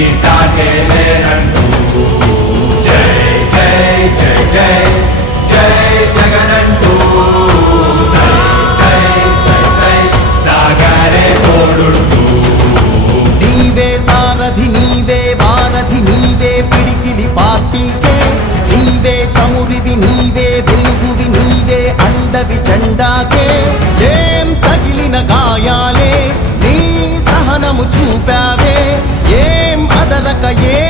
నీ సాటే లేనంటూ జై జై జై జై జై జగనంటూ. సై సై సై సై సాగరే తోడుంటూ నీవే సారథి నీవే వారధి నీవే పిడికిలి పార్టీకే. నీవే చమురివి నీవే వెలుగువి నీవే అండవి జెండాకే. అదరక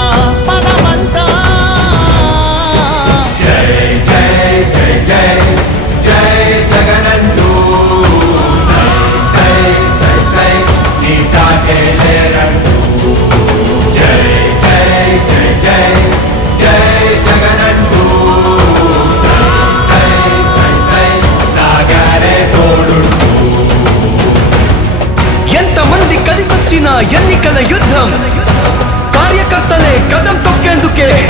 ಕಾಲೇಜಿನ ಎನ್ನಿಕಲ ಯುದ್ಧ. ಕಾರ್ಯಕರ್ತನೆ ಕದಂ ಕೊಕ್ಕೆಂದು ಕೇಳಿ